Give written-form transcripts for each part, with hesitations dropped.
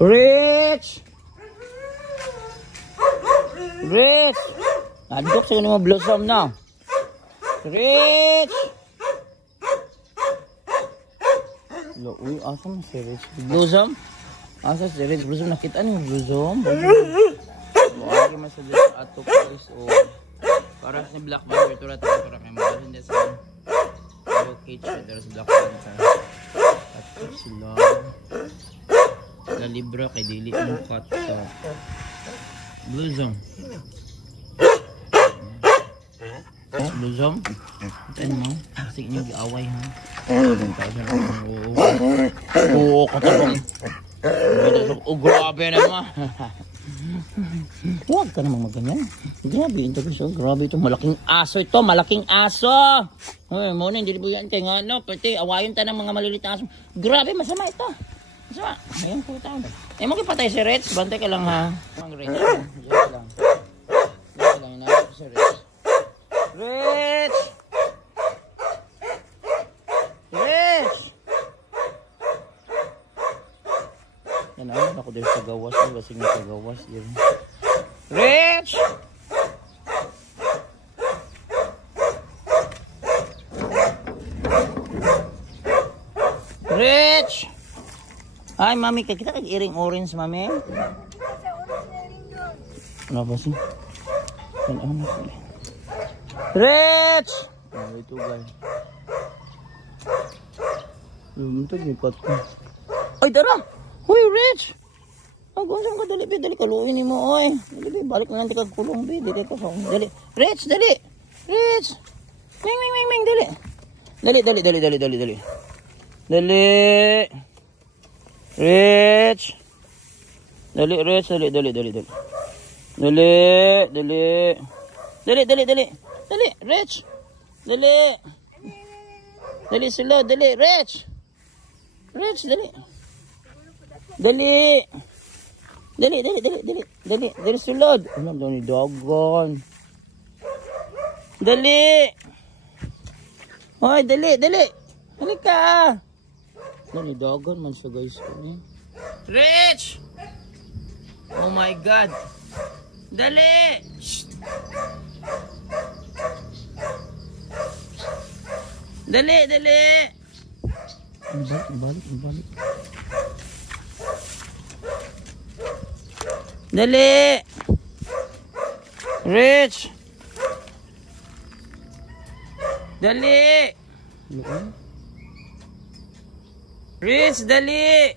Rich! Rich! Nadok sa kanimo Blossom na. Rich! Uy, asa mo si Rich? Blossom? Asa si Rich? Blossom, nakita niyo Blossom? Buwagi masadya sa ato guys. Para sa Black Panther, tura kayo mahalin din sa cage. Tura sa Black Panther. At sila. Sila libro kay dili mo cut sa Blossom. Blossom? Ito mo. Kasi niyo giaway ha. Oo, katabang. Oh, grabe naman. Huwag ka namang maganyan. Grabe ito guys. Grabe ito. Malaking aso ito. Malaking aso. Uy, muna hindi po yan kay nga no. Pati awayin tayo ng mga maliliit aso. Grabe, masama ito. Masama. Ayan po tayo. Eh, makipatay si Rich. Bantay ka lang ha. Ang Rich. Diyan lang. Diyan lang. Inayos si Rich. Rich! Rich! Yan ako. Ako din sa gawas. Basing na sa gawas. Yan. Rich! Rich! Ay, mami. Kita kag-iring orange, mami. Ano ba siya? Ano ba siya? Rich! Oh, ito guys. Lumunta nipat ko. Ay, dara! Uy, Rich! Gunsang ka, dali, dali, kaluin mo, oy. Dali, balik na lang di kagkulong, dali ko sa dali. Rich, dali! Rich! Ming, ming, ming, ming, dali. Dali. Dali! Rich! Dali, Rich, dali. Dali, Rich! Dali, silo, dali, Rich! Rich, dali! Dali, sulod! Ano daw ni Dogon? Dali! Hoy, dali! Halika! Ano ni Dogon man siya guys? Rich! Oh my God! Dali! Shh. Dali! Balik. Dali! Rich! Dali! Rich, dali!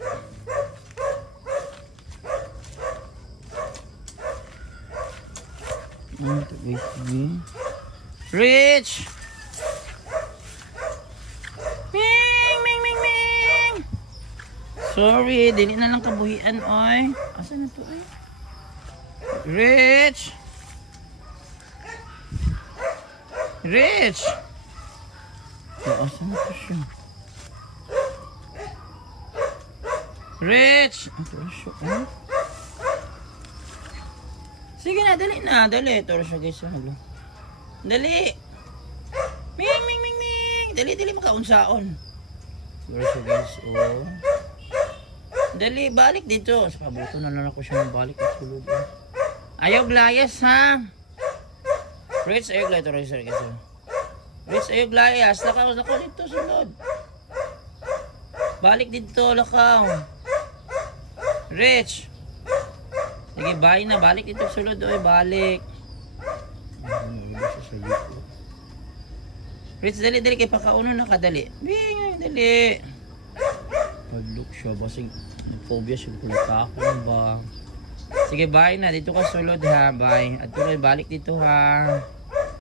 Rich! Ming! Sorry, dili na lang kabuhian, oy. Asan na to, oy? Rich! Asan na to siya? Rich! Ito siya, oy. Sige na, dali. Ito siya guys, dali! Ming! Dali, makaunsaon. Ito siya guys, oh. Dali, balik dito. Sa pabuto na lang ako siya ng balik at sulod. Ayaw glayas, ha? Rich, ayaw glayas. Rich, ayaw glayas. Lakaw dito, sulod. Balik dito, lakaw. Rich. Sige, bye na. Balik dito, sulod. Oy, balik. Rich, dali. Kay pakauno na kadali. Dali. Pag-look siya. Basing phobia siya. Kulata ba? Sige, bye na. Dito ka sulod ha. Bye. At tuloy, balik dito ha.